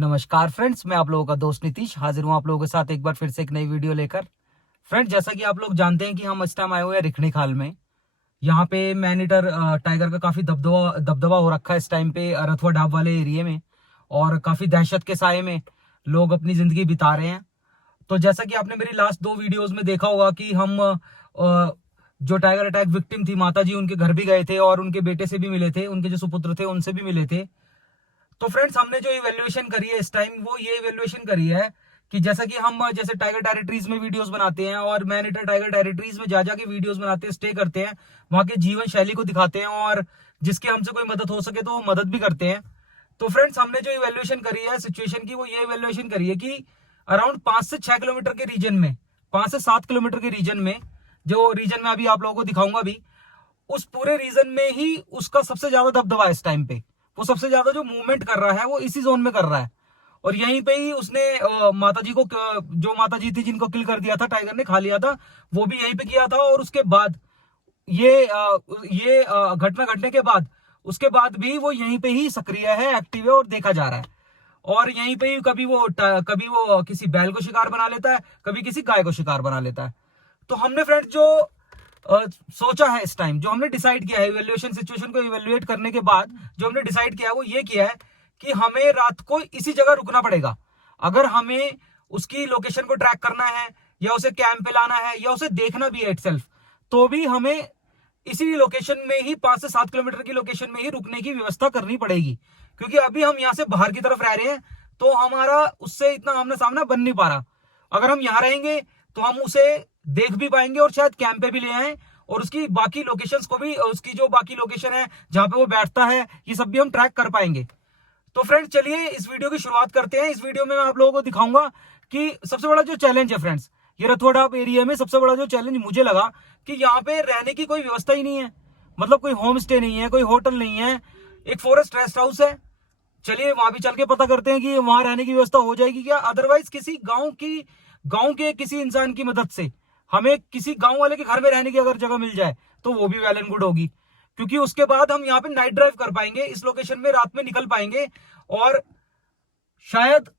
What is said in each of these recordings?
नमस्कार फ्रेंड्स, मैं आप लोगों का दोस्त नीतीश हाजिर हूँ आप लोगों के साथ एक बार फिर से एक नई वीडियो लेकर। फ्रेंड्स, जैसा कि आप लोग जानते हैं कि हम इस टाइम आए हुए हैं रिखणी खाल में। यहाँ पे मैन ईटर टाइगर का काफी दबदबा दबदबा हो रखा है इस टाइम पे रथुआ ढाब वाले एरिया में, और काफी दहशत के साए में लोग अपनी जिंदगी बिता रहे हैं। तो जैसा कि आपने मेरी लास्ट 2 वीडियोज में देखा होगा कि हम जो टाइगर अटैक विक्टिम थी माता जी, उनके घर भी गए थे और उनके बेटे से भी मिले थे, उनके जो सुपुत्र थे उनसे भी मिले थे। तो फ्रेंड्स, हमने जो इवेल्युएशन करी है इस टाइम, वो ये इवेल्युएशन करी है कि जैसा कि हम जैसे टाइगर टेरिटरीज में वीडियोस बनाते हैं और मैन ईटर टाइगर टेरिटरीज में जा जाके वीडियोस बनाते हैं, स्टे करते हैं, वहां के जीवन शैली को दिखाते हैं और जिसकी हमसे कोई मदद हो सके तो वो मदद भी करते हैं। तो फ्रेंड्स, हमने जो इवेल्युएशन करी है सिचुएशन की, वो ये इवेल्युएशन करी है कि अराउंड 5 से 6 किलोमीटर के रीजन में, 5 से 7 किलोमीटर के रीजन में, जो रीजन में अभी आप लोगों को दिखाऊंगा भी, उस पूरे रीजन में ही उसका सबसे ज्यादा दबदबा है इस टाइम पे। वो सबसे ज्यादा जो मूवमेंट कर रहा है वो इसी जोन में कर रहा है। और यहीं पे ही उसने माता जी को, जो माता जी थी जिनको किल कर दिया था टाइगर ने, खा लिया था, वो भी यहीं पे किया था। और उसके बाद ये घटना घटने के बाद, उसके बाद भी वो यहीं पे ही सक्रिय है, एक्टिव है और देखा जा रहा है। और यहीं पे ही कभी वो किसी बैल को शिकार बना लेता है, कभी किसी गाय को शिकार बना लेता है। तो हमने फ्रेंड जो सोचा है इस टाइम, जो हमने डिसाइड किया है इवेल्युएशन सिचुएशन को इवेल्युएट करने के बाद, जो हमने डिसाइड किया है वो ये किया है कि हमें रात को इसी जगह रुकना पड़ेगा। अगर हमें उसकी लोकेशन को ट्रैक करना है या उसे कैंप पे लाना है या उसे देखना भी है इटसेल्फ, तो भी हमें इसी लोकेशन में ही 5 से 7 किलोमीटर की लोकेशन में ही रुकने की व्यवस्था करनी पड़ेगी। क्योंकि अभी हम यहाँ से बाहर की तरफ रह रहे हैं तो हमारा उससे इतना आमना सामना बन नहीं पा रहा। अगर हम यहाँ रहेंगे तो हम उसे देख भी पाएंगे और शायद कैंप पे भी ले आए, और उसकी बाकी लोकेशंस को भी, उसकी जो बाकी लोकेशन है जहां पे वो बैठता है, ये सब भी हम ट्रैक कर पाएंगे। तो फ्रेंड्स, चलिए इस वीडियो की शुरुआत करते हैं। इस वीडियो में मैं आप लोगों को दिखाऊंगा कि सबसे बड़ा जो चैलेंज है फ्रेंड्स, ये रथुआ ढाब एरिया में सबसे बड़ा जो चैलेंज मुझे लगा कि यहाँ पे रहने की कोई व्यवस्था ही नहीं है। मतलब कोई होम स्टे नहीं है, कोई होटल नहीं है, एक फॉरेस्ट रेस्ट हाउस है। चलिए वहां भी चल के पता करते हैं कि वहां रहने की व्यवस्था हो जाएगी क्या। अदरवाइज किसी गांव के किसी इंसान की मदद से हमें किसी गांव वाले के घर में रहने की अगर जगह मिल जाए तो वो भी वेल एंड गुड होगी। क्योंकि उसके बाद हम यहाँ पे नाइट ड्राइव कर पाएंगे, इस लोकेशन में रात में निकल पाएंगे और शायद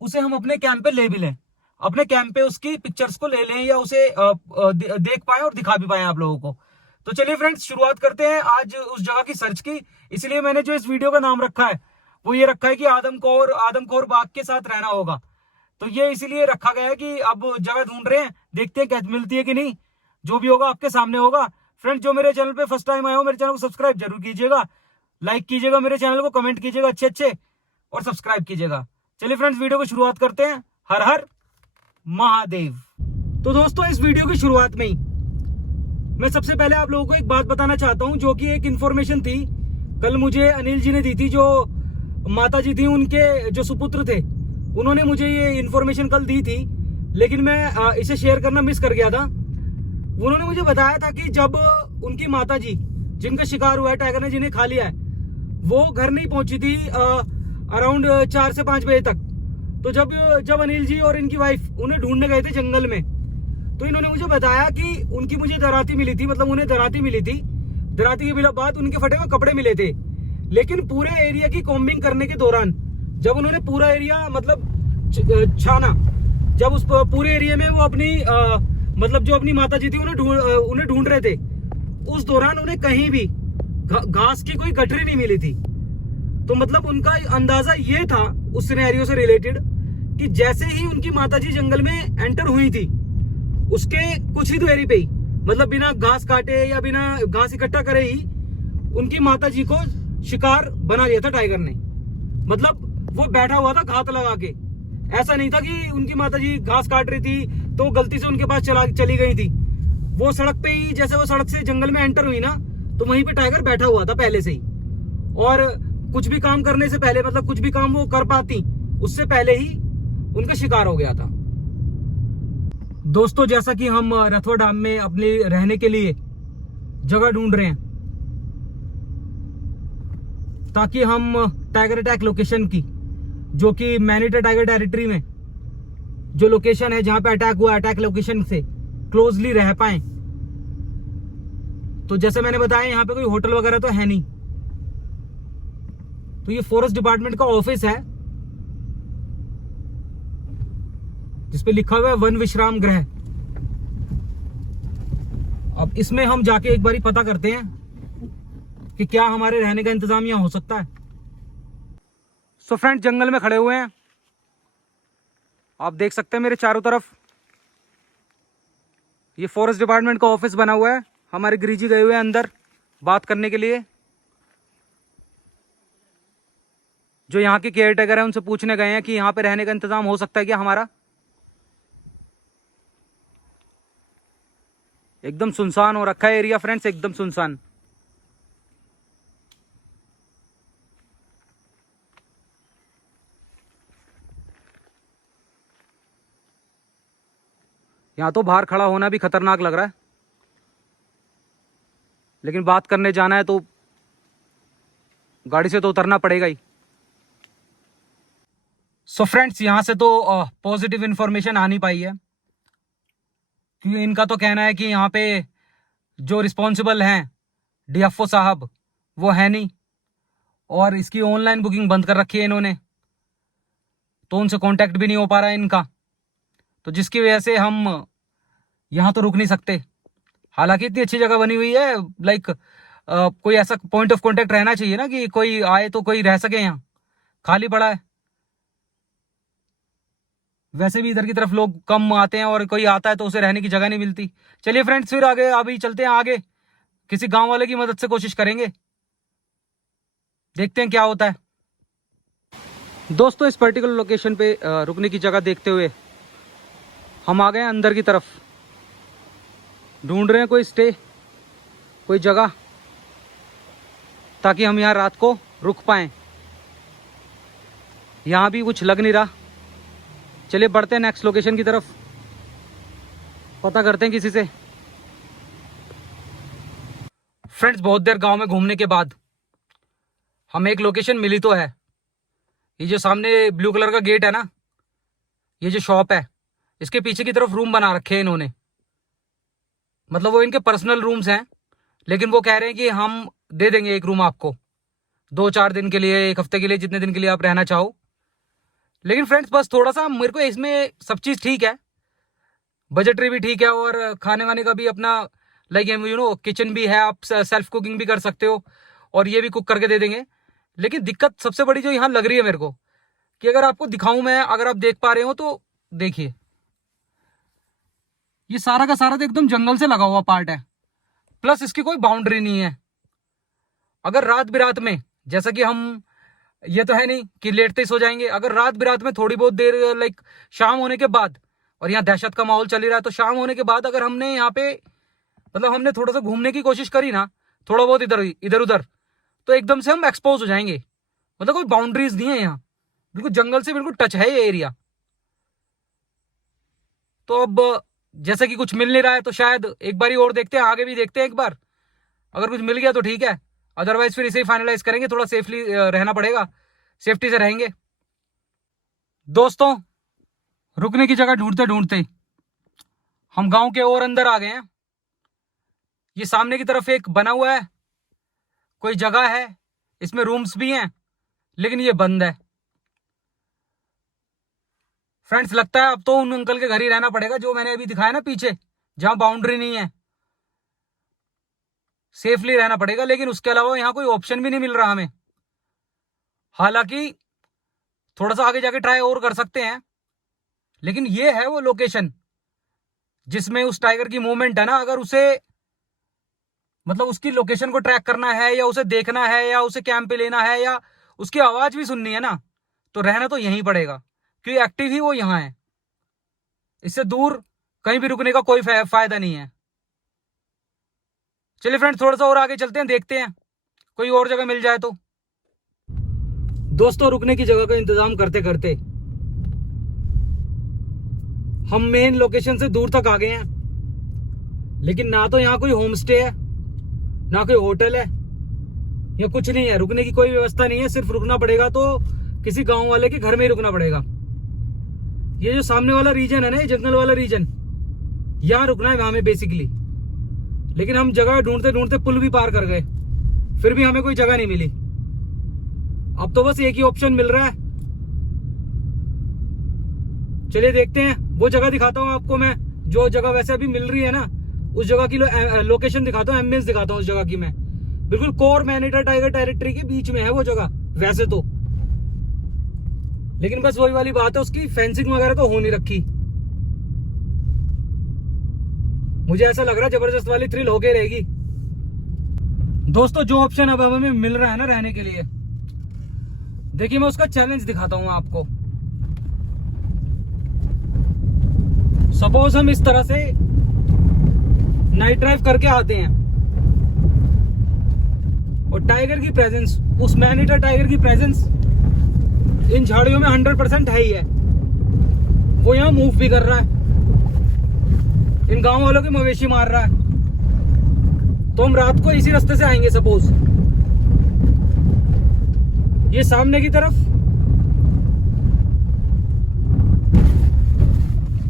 उसे हम अपने कैंप पे ले भी लें, अपने कैंप पे उसकी पिक्चर्स को ले लें या उसे देख पाए और दिखा भी पाए आप लोगों को। तो चलिए फ्रेंड्स, शुरुआत करते हैं आज उस जगह की सर्च की। इसलिए मैंने जो इस वीडियो का नाम रखा है वो ये रखा है कि आदमखोर बाघ के साथ रहना होगा। तो ये इसीलिए रखा गया है कि अब जगह ढूंढ रहे हैं, देखते हैं क्या मिलती है कि नहीं। जो भी होगा आपके सामने होगा। फ्रेंड्स, जो मेरे चैनल पे फर्स्ट टाइम आए हो, मेरे चैनल को सब्सक्राइब जरूर कीजिएगा, लाइक कीजिएगा मेरे चैनल को, कमेंट कीजिएगा अच्छे और सब्सक्राइब कीजिएगा। चलिए फ्रेंड्स, वीडियो को शुरुआत करते हैं। हर हर महादेव। तो दोस्तों, इस वीडियो की शुरुआत में ही मैं सबसे पहले आप लोगों को एक बात बताना चाहता हूं, जो कि एक इन्फॉर्मेशन थी कल मुझे अनिल जी ने दी थी। जो माता जी थी, उनके जो सुपुत्र थे, उन्होंने मुझे ये इन्फॉर्मेशन कल दी थी, लेकिन मैं इसे शेयर करना मिस कर गया था। उन्होंने मुझे बताया था कि जब उनकी माता जी, जिनका शिकार हुआ है, टाइगर ने जिन्हें खा लिया है, वो घर नहीं पहुंची थी अराउंड 4 से 5 बजे तक। तो जब अनिल जी और इनकी वाइफ उन्हें ढूंढने गए थे जंगल में, तो इन्होंने मुझे बताया कि उनकी मुझे दराती मिली थी, मतलब उन्हें दराती मिली थी। दराती के बाद उनके फटे हुए कपड़े मिले थे। लेकिन पूरे एरिया की कॉम्बिंग करने के दौरान, जब उन्होंने पूरा एरिया मतलब छाना, जब उस पूरे एरिया में वो अपनी मतलब जो अपनी माता जी थी उन्हें ढूंढ रहे थे, उस दौरान उन्हें कहीं भी घास की कोई गठरी नहीं मिली थी। तो मतलब उनका अंदाजा ये था उस सिनेरियो से रिलेटेड कि जैसे ही उनकी माता जी जंगल में एंटर हुई थी, उसके कुछ ही दूरी पे ही, मतलब बिना घास काटे या बिना घास इकट्ठा करे ही, उनकी माता जी को शिकार बना लिया था टाइगर ने। मतलब वो बैठा हुआ था घात लगा के। ऐसा नहीं था कि उनकी माता जी घास काट रही थी तो गलती से उनके पास चली गई थी। वो सड़क पे ही, जैसे वो सड़क से जंगल में एंटर हुई ना, तो वहीं पे टाइगर बैठा हुआ था पहले से ही। और कुछ भी काम करने से पहले, मतलब कुछ भी काम वो कर पाती, उससे पहले ही उनका शिकार हो गया था। दोस्तों, जैसा कि हम रथुआ ढाब में अपने रहने के लिए जगह ढूंढ रहे हैं, ताकि हम टाइगर अटैक लोकेशन की, जो कि मैन ईटर टाइगर टेरिटरी में जो लोकेशन है जहां पे अटैक हुआ, अटैक लोकेशन से क्लोजली रह पाए। तो जैसे मैंने बताया, यहाँ पे कोई होटल वगैरह तो है नहीं। तो ये फॉरेस्ट डिपार्टमेंट का ऑफिस है जिसपे लिखा हुआ है वन विश्राम गृह। अब इसमें हम जाके एक बारी पता करते हैं कि क्या हमारे रहने का इंतजाम यहाँ हो सकता है। सो फ्रेंड, जंगल में खड़े हुए हैं, आप देख सकते हैं मेरे चारों तरफ ये फॉरेस्ट डिपार्टमेंट का ऑफिस बना हुआ है। हमारे गिरिजी गए हुए हैं अंदर बात करने के लिए। जो यहाँ के केयर टेकर है उनसे पूछने गए हैं कि यहाँ पे रहने का इंतजाम हो सकता है क्या हमारा। एकदम सुनसान हो रखा है एरिया फ्रेंड्स, एकदम सुनसान। यहाँ तो बाहर खड़ा होना भी खतरनाक लग रहा है, लेकिन बात करने जाना है तो गाड़ी से तो उतरना पड़ेगा ही। सो फ्रेंड्स, यहाँ से तो पॉजिटिव इंफॉर्मेशन आ नहीं पाई है, क्योंकि इनका तो कहना है कि यहाँ पे जो रिस्पॉन्सिबल हैं डीएफओ साहब वो है नहीं, और इसकी ऑनलाइन बुकिंग बंद कर रखी है इन्होंने, तो उनसे कांटेक्ट भी नहीं हो पा रहा है इनका, तो जिसकी वजह से हम यहाँ तो रुक नहीं सकते। हालांकि इतनी अच्छी जगह बनी हुई है, लाइक कोई ऐसा पॉइंट ऑफ कांटेक्ट रहना चाहिए ना कि कोई आए तो कोई रह सके। यहाँ खाली पड़ा है, वैसे भी इधर की तरफ लोग कम आते हैं, और कोई आता है तो उसे रहने की जगह नहीं मिलती। चलिए फ्रेंड्स, फिर आगे अभी चलते हैं, आगे किसी गांव वाले की मदद से कोशिश करेंगे, देखते हैं क्या होता है। दोस्तों, इस पर्टिकुलर लोकेशन पे रुकने की जगह देखते हुए हम आ गए हैं अंदर की तरफ। ढूंढ रहे हैं कोई स्टे, कोई जगह, ताकि हम यहाँ रात को रुक पाएं। यहाँ भी कुछ लग नहीं रहा। चलिए बढ़ते हैं नेक्स्ट लोकेशन की तरफ, पता करते हैं किसी से। फ्रेंड्स, बहुत देर गांव में घूमने के बाद हमें एक लोकेशन मिली तो है। ये जो सामने ब्लू कलर का गेट है ना, ये जो शॉप है, इसके पीछे की तरफ रूम बना रखे हैं इन्होंने। मतलब वो इनके पर्सनल रूम्स हैं, लेकिन वो कह रहे हैं कि हम दे देंगे एक रूम आपको 2-4 दिन के लिए, 1 हफ्ते के लिए, जितने दिन के लिए आप रहना चाहो। लेकिन फ्रेंड्स, बस थोड़ा सा मेरे को इसमें सब चीज़ ठीक है, बजटरी भी ठीक है, और खाने वाने का भी अपना लाइक किचन भी है, आप सेल्फ कुकिंग भी कर सकते हो, और ये भी कुक करके दे देंगे। लेकिन दिक्कत सबसे बड़ी जो यहाँ लग रही है मेरे को, कि अगर आपको दिखाऊं मैं, अगर आप देख पा रहे हो तो देखिए, ये सारा का सारा तो एकदम जंगल से लगा हुआ पार्ट है, प्लस इसकी कोई बाउंड्री नहीं है। अगर रात बिरात में, जैसा कि हम, ये तो है नहीं कि लेटते ही सो जाएंगे, अगर रात बिरात में थोड़ी बहुत देर, लाइक शाम होने के बाद, और यहाँ दहशत का माहौल चल ही रहा है, तो शाम होने के बाद अगर हमने यहाँ पे, मतलब हमने थोड़ा सा घूमने की कोशिश करी ना, थोड़ा बहुत इधर उधर, तो एकदम से हम एक्सपोज हो जाएंगे। मतलब कोई बाउंड्रीज नहीं है यहाँ, बिल्कुल जंगल से बिल्कुल टच है ये एरिया। तो अब जैसा कि कुछ मिल नहीं रहा है, तो शायद एक बारी और देखते हैं, आगे भी देखते हैं एक बार, अगर कुछ मिल गया तो ठीक है, अदरवाइज फिर इसे ही फाइनलाइज करेंगे। थोड़ा सेफली रहना पड़ेगा, सेफ्टी से रहेंगे। दोस्तों, रुकने की जगह ढूंढते ढूंढते हम गांव के और अंदर आ गए हैं। ये सामने की तरफ एक बना हुआ है, कोई जगह है, इसमें रूम्स भी हैं, लेकिन ये बंद है। फ्रेंड्स, लगता है अब तो उन अंकल के घर ही रहना पड़ेगा, जो मैंने अभी दिखाया ना पीछे, जहां बाउंड्री नहीं है, सेफली रहना पड़ेगा। लेकिन उसके अलावा यहाँ कोई ऑप्शन भी नहीं मिल रहा हमें। हालांकि थोड़ा सा आगे जाके ट्राई और कर सकते हैं, लेकिन ये है वो लोकेशन जिसमें उस टाइगर की मूवमेंट है ना, अगर उसे, मतलब उसकी लोकेशन को ट्रैक करना है, या उसे देखना है, या उसे कैंप पे लेना है, या उसकी आवाज भी सुननी है ना, तो रहना तो यहीं पड़ेगा, क्योंकि एक्टिव ही वो यहाँ है। इससे दूर कहीं भी रुकने का कोई फायदा नहीं है। चलिए फ्रेंड्स, थोड़ा सा और आगे चलते हैं, देखते हैं कोई और जगह मिल जाए तो। दोस्तों, रुकने की जगह का इंतजाम करते करते हम मेन लोकेशन से दूर तक आ गए हैं, लेकिन ना तो यहाँ कोई होम स्टे है, ना कोई होटल है, या कुछ नहीं है। रुकने की कोई व्यवस्था नहीं है, सिर्फ रुकना पड़ेगा तो किसी गांव वाले के घर में ही रुकना पड़ेगा। ये जो सामने वाला रीजन है ना, ये जंगल वाला रीजन, यहाँ रुकना है हमें बेसिकली। लेकिन हम जगह ढूंढते ढूंढते पुल भी पार कर गए, फिर भी हमें कोई जगह नहीं मिली। अब तो बस एक ही ऑप्शन मिल रहा है, चलिए देखते हैं, वो जगह दिखाता हूँ आपको मैं, जो जगह वैसे अभी मिल रही है ना, उस जगह की लोकेशन दिखाता हूँ, एम्बियंस दिखाता हूँ उस जगह की मैं। बिल्कुल कोर मैनीटर टाइगर टेरिटरी के बीच में है वो जगह वैसे तो, लेकिन बस वही वाली बात है, उसकी फेंसिंग वगैरह तो हो नहीं रखी। मुझे ऐसा लग रहा है जबरदस्त वाली थ्रिल होके रहेगी। दोस्तों जो ऑप्शन अब हमें मिल रहा है ना रहने के लिए, देखिए मैं उसका चैलेंज दिखाता हूं आपको। सपोज हम इस तरह से नाइट ड्राइव करके आते हैं और टाइगर की प्रेजेंस, उस मैनीटर टाइगर की प्रेजेंस इन झाड़ियों में 100% है ही है। वो यहां मूव भी कर रहा है, इन गांव वालों के मवेशी मार रहा है। तो हम रात को इसी रास्ते से आएंगे। सपोज ये सामने की तरफ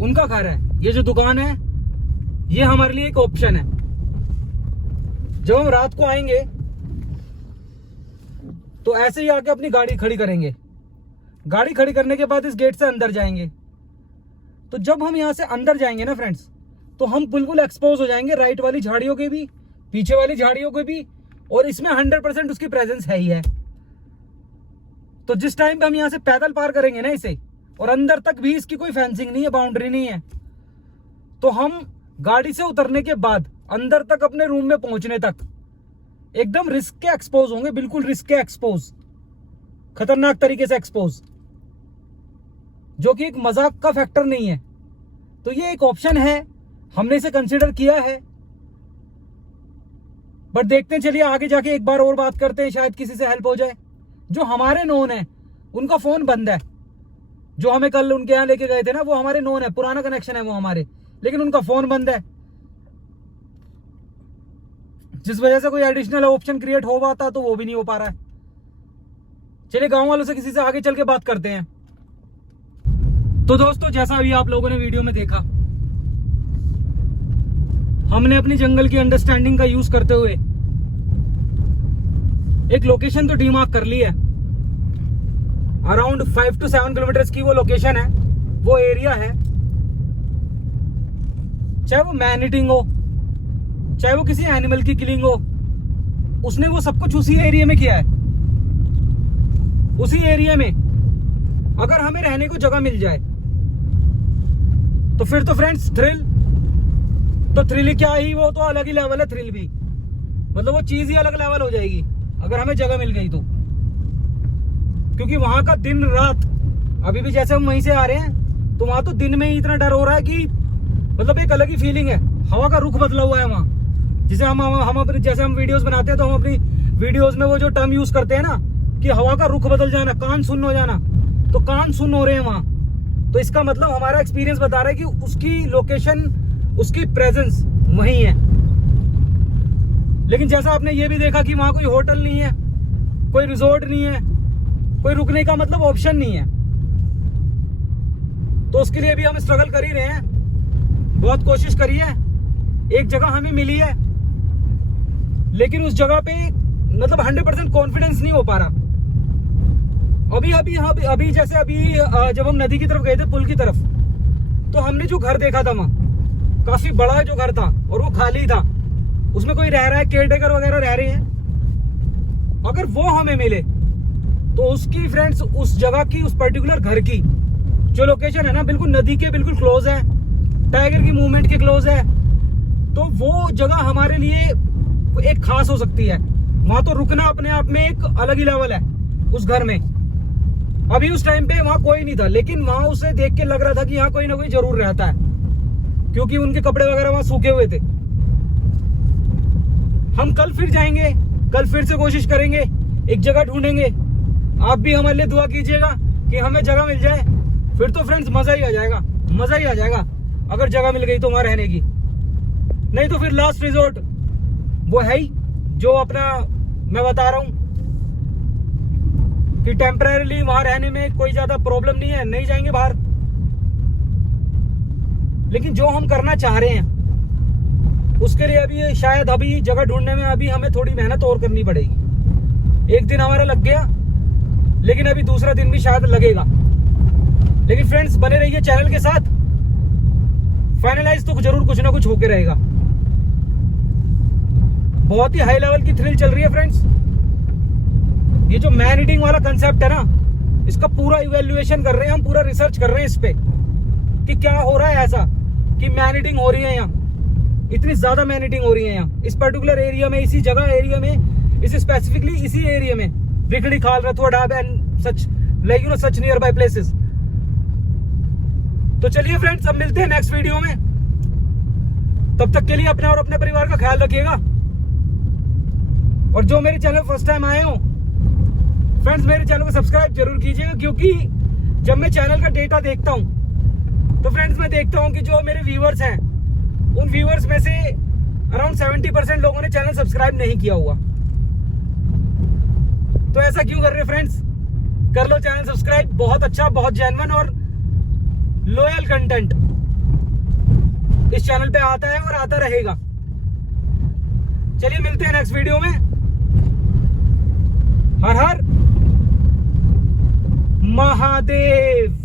उनका घर है, ये जो दुकान है ये हमारे लिए एक ऑप्शन है। जब हम रात को आएंगे तो ऐसे ही आके अपनी गाड़ी खड़ी करेंगे। गाड़ी खड़ी करने के बाद इस गेट से अंदर जाएंगे। तो जब हम यहां से अंदर जाएंगे ना फ्रेंड्स, तो हम बिल्कुल एक्सपोज हो जाएंगे राइट वाली झाड़ियों के भी, पीछे वाली झाड़ियों के भी, और इसमें 100% उसकी प्रेजेंस है ही है। तो जिस टाइम पे हम यहां से पैदल पार करेंगे ना इसे, और अंदर तक भी इसकी कोई फेंसिंग नहीं है, बाउंड्री नहीं है, तो हम गाड़ी से उतरने के बाद अंदर तक अपने रूम में पहुंचने तक एकदम रिस्क के एक्सपोज होंगे, बिल्कुल रिस्क के एक्सपोज, खतरनाक तरीके से एक्सपोज, जो कि एक मजाक का फैक्टर नहीं है। तो ये एक ऑप्शन है, हमने इसे कंसीडर किया है, बट देखते हैं। चलिए आगे जाके एक बार और बात करते हैं, शायद किसी से हेल्प हो जाए। जो हमारे नोन है उनका फोन बंद है, जो हमें कल उनके यहाँ लेके गए थे ना, वो हमारे नोन है, पुराना कनेक्शन है वो हमारे, लेकिन उनका फोन बंद है, जिस वजह से कोई एडिशनल ऑप्शन क्रिएट हो पाता तो वो भी नहीं हो पा रहा है। चलिए गांव वालों से किसी से आगे चल के बात करते हैं। तो दोस्तों जैसा अभी आप लोगों ने वीडियो में देखा, हमने अपनी जंगल की अंडरस्टैंडिंग का यूज करते हुए एक लोकेशन तो डीमार्क कर ली है। अराउंड 5 to 7 किलोमीटर की वो लोकेशन है, वो एरिया है। चाहे वो मैन ईटिंग हो, चाहे वो किसी एनिमल की किलिंग हो, उसने वो सब कुछ उसी एरिया में किया है। उसी एरिया में अगर हमें रहने को जगह मिल जाए तो फिर तो फ्रेंड्स थ्रिल ही क्या ही, वो तो अलग ही लेवल है थ्रिल भी, मतलब वो चीज ही अलग लेवल हो जाएगी अगर हमें जगह मिल गई तो। क्योंकि वहां का दिन रात, अभी भी जैसे हम वहीं से आ रहे हैं तो वहां तो दिन में ही इतना डर हो रहा है कि मतलब एक अलग ही फीलिंग है। हवा का रुख बदला हुआ है वहां। जिसे जैसे हम वीडियोस बनाते हैं तो हम अपनी वीडियोस में वो जो टर्म यूज करते हैं ना कि हवा का रुख बदल जाना, कान सुन्न हो जाना, तो कान सुन्न हो रहे हैं वहां। तो इसका मतलब हमारा एक्सपीरियंस बता रहा है कि उसकी लोकेशन, उसकी प्रेजेंस वहीं है। लेकिन जैसा आपने ये भी देखा कि वहां कोई होटल नहीं है, कोई रिजॉर्ट नहीं है, कोई रुकने का मतलब ऑप्शन नहीं है। तो उसके लिए भी हम स्ट्रगल कर ही रहे हैं, बहुत कोशिश करी है। एक जगह हमें मिली है, लेकिन उस जगह पे मतलब 100% कॉन्फिडेंस नहीं हो पा रहा। अभी जैसे जब हम नदी की तरफ गए थे, पुल की तरफ, तो हमने जो घर देखा था वहां काफी बड़ा जो घर था और वो खाली था, उसमें कोई रह रहा है, केयरटेकर वगैरह रह रहे हैं। अगर वो हमें मिले तो उसकी फ्रेंड्स, उस जगह की, उस पर्टिकुलर घर की जो लोकेशन है ना, बिल्कुल नदी के बिल्कुल क्लोज है, टाइगर की मूवमेंट के क्लोज है, तो वो जगह हमारे लिए एक खास हो सकती है। वहां तो रुकना अपने आप में एक अलग ही लेवल है उस घर में। अभी उस टाइम पे वहां कोई नहीं था, लेकिन वहां उसे देख के लग रहा था कि यहाँ कोई ना कोई जरूर रहता है, क्योंकि उनके कपड़े वगैरह वहां सूखे हुए थे। हम कल फिर जाएंगे, कल फिर से कोशिश करेंगे, एक जगह ढूंढेंगे। आप भी हमारे लिए दुआ कीजिएगा कि हमें जगह मिल जाए। फिर तो फ्रेंड्स मजा ही आ जाएगा, मजा ही आ जाएगा अगर जगह मिल गई तो वहां रहने की। नहीं तो फिर लास्ट रिजॉर्ट वो है ही, जो अपना मैं बता रहा हूं कि टेम्परेरीली वहां रहने में कोई ज्यादा प्रॉब्लम नहीं है, नहीं जाएंगे बाहर। लेकिन जो हम करना चाह रहे हैं उसके लिए अभी शायद जगह ढूंढने में अभी हमें थोड़ी मेहनत और करनी पड़ेगी। एक दिन हमारा लग गया, लेकिन अभी दूसरा दिन भी शायद लगेगा। लेकिन फ्रेंड्स बने रहिए चैनल के साथ, फाइनलाइज तो जरूर कुछ ना कुछ होके रहेगा। बहुत ही हाई लेवल की थ्रिल चल रही है फ्रेंड्स। ये जो मैन ईटिंग वाला कंसेप्ट है ना, इसका पूरा इवेल्युएशन कर रहे हैं हम, पूरा रिसर्च कर रहे हैं इस पे कि क्या हो रहा है ऐसा कि मैन ईटिंग हो रही है यहाँ, इतनी ज्यादा मैन ईटिंग हो रही है यहाँ इस पर्टिकुलर एरिया में, इसी जगह एरिया में, इस स्पेसिफिकली इसी एरिया में, ब्रिकड़ी खाल, रथुआ डाब and such like you know such nearby places. तो चलिए फ्रेंड्स, अब मिलते हैं नेक्स्ट वीडियो में। तब तक के लिए अपने और अपने परिवार का ख्याल रखिएगा। और जो मेरे चैनल फर्स्ट टाइम आए हो फ्रेंड्स, मेरे चैनल को सब्सक्राइब जरूर कीजिएगा, क्योंकि जब मैं चैनल का डेटा देखता हूं तो फ्रेंड्स मैं देखता हूं कि जो मेरे व्यूअर्स हैं, उन व्यूअर्स में से अराउंड 70% लोगों ने चैनल सब्सक्राइब नहीं किया हुआ। तो ऐसा क्यों कर रहे हैं फ्रेंड्स? कर लो चैनल सब्सक्राइब। बहुत अच्छा, बहुत जेन्युइन और लॉयल कंटेंट इस चैनल पे आता है और आता रहेगा। चलिए मिलते हैं नेक्स्ट वीडियो में। हर हर महादेव।